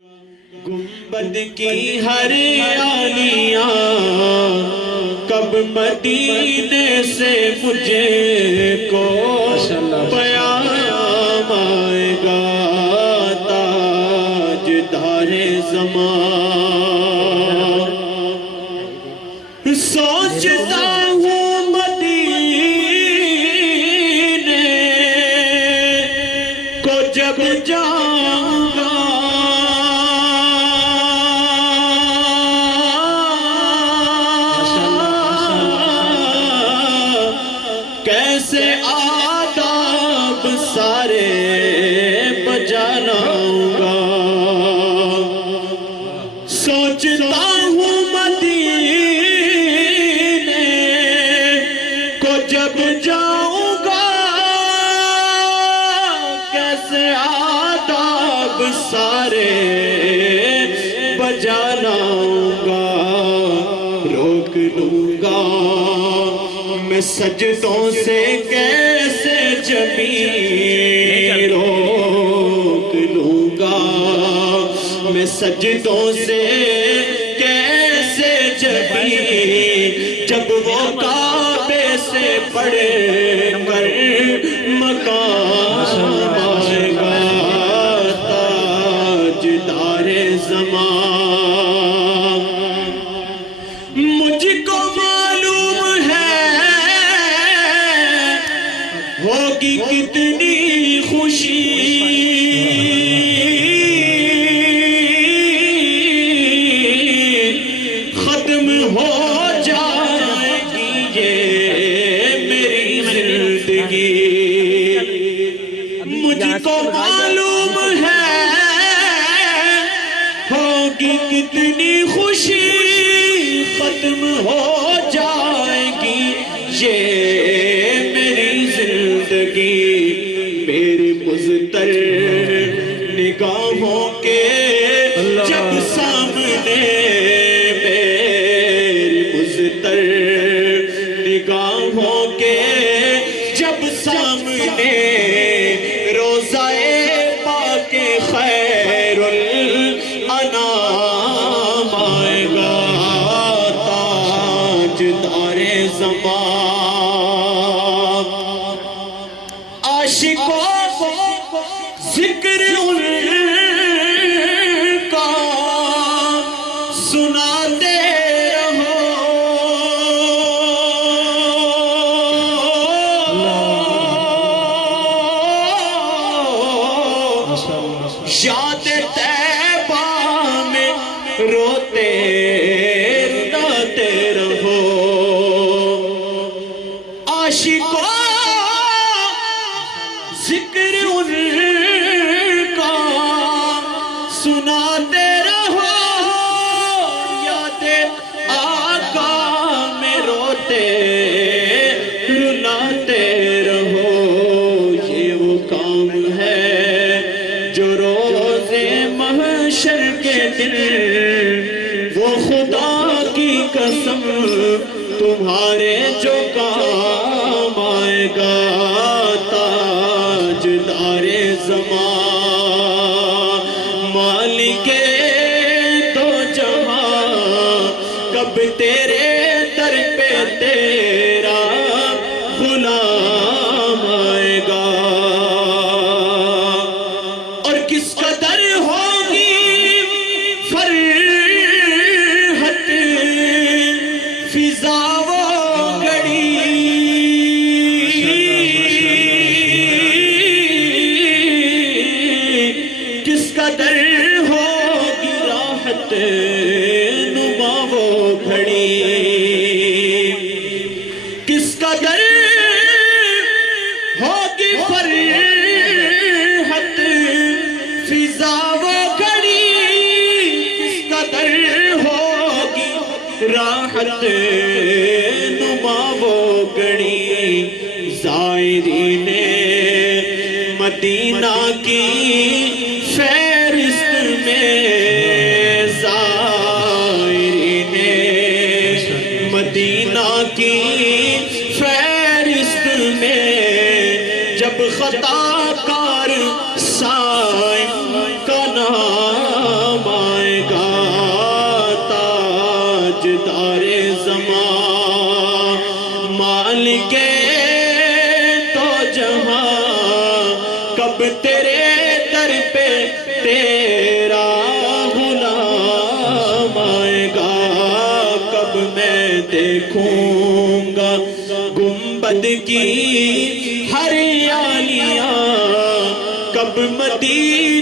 گنبد کی ہریالیاں کب مدینے سے مجھے کو پیام آئے گا تاجدار زمان سوچتا ہوں مدینے کو جب جاؤں گا کیسے آداب سارے بجاناؤں گا سوچتا ہوں مدینے کو جب جاؤں گا کیسے آداب سارے بجاناؤں گا روک لوں گا میں سجدوں سے کیسے جبیں روک لوں گا میں سجدوں سے کیسے جبیں جب وہ کعبے سے پڑھ کر مقام آئے گا تاجدار زمان مجھ کو معلوم ہے ہوگی کتنی خوشی ختم ہو جائے گی یہ میری زندگی مجھ کو معلوم ہے ہوگی کتنی خوشی ختم ہو جائے گی یہ میری زندگی میری مزتر نگاہوں کے جب سامنے میری مزتر نگاہوں کے جب سامنے روضہ پاک خیر الانام آئے گا تاجدار زمان عاشقوں کو ذکر ان کا سناتے رہو یاد طیبہ میں روتے روتے رہو عاشقوں ذکر ان کا سناتے رہو یاد آقا میں روتے رلاتے رہو یہ وہ کام ہے جو روز محشر کے دن وہ خدا کی قسم تمہارے جو کام آئے گا تاجدار زمان مالک دو جہاں کب تیرے در پہ تیرا غلام آئے گا اور کس قدر ہوگی فرحت فضا کس قدر ہوگی راحت نما وہ گھڑی کس قدر ہوگی فرحت فضا وہ گھڑی کس قدر ہوگی راحت نما وہ گھڑی زائرین مدینہ کی فہرست میں زائرین مدینہ کی فہرست میں جب خطا کار سائن کا نام جہاں کب تیرے در پہ تیرا غلام آئے گا کب میں دیکھوں گا گنبد کی ہریالیاں کب مدینہ